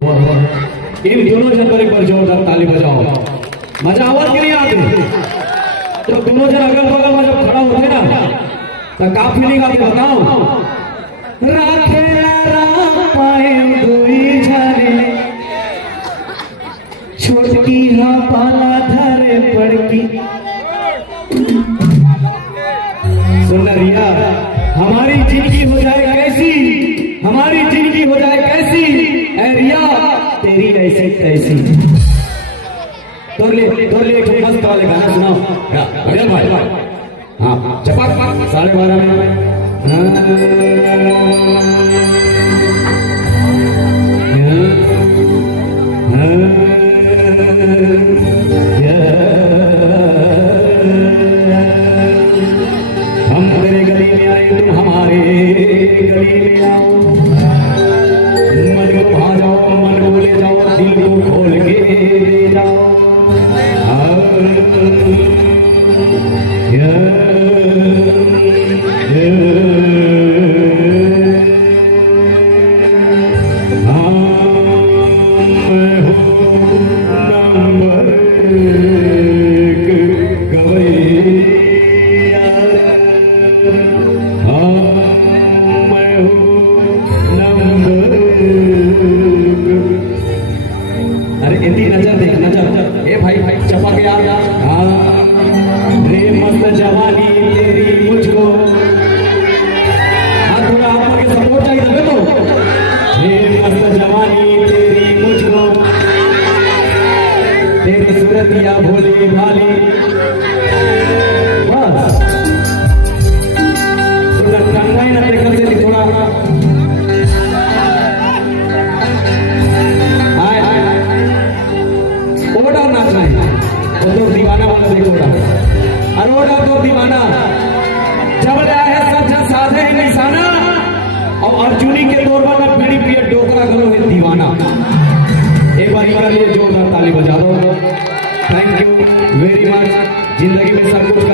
इन दोनों जन एक बार जोरदार ताली बजाओ। मजा आवाज के नहीं आती तो दोनों जन अगल बगल में जब खड़ा होते ना तो काफी नहीं गाते। बताओ राखेला राम पाए दुई जाने छोटकी हा पाला धरे पड़की। सुन रिया हमारी जिंदगी हो जाए कैसी, हमारी जिंदगी हो जाए कैसी, ऐ रिया तेरी ऐसे कैसी। तोड़ ले एक मस्त वाले गाना सुनाओ भजन भाई। हाँ चपाक 12:30 में हम तेरे गली में आए तुम हमारे गली में आओ। मन को भा जाओ, मन को ले जाओ, दिल को खोल के ले जाओ। नंबर अरे इतनी नजर देख नजर। ए भाई चपा के आ जा। रे मस्त जवानी तेरी मुझको। हाँ थोड़ा आप लोग सपोर्ट चाहिए था तो। रे मस्त जवानी तेरी मुझको, तेरी सूरतिया भोली भाली। बस थोड़ा टंगाई ना देखा से थोड़ा ओडा नाचना है। वो तो दीवाना वाला देखो अरे ओडा तो दीवाना जब आया है सब जन साधे है निशाना। और अर्जुनी के दौर में पीढ़ी पीढ़ी डोकरा करो है दीवाना। एक बार इनके लिए जोरदार ताली बजा दो। Thank you very much. जिंदगी में सब कुछ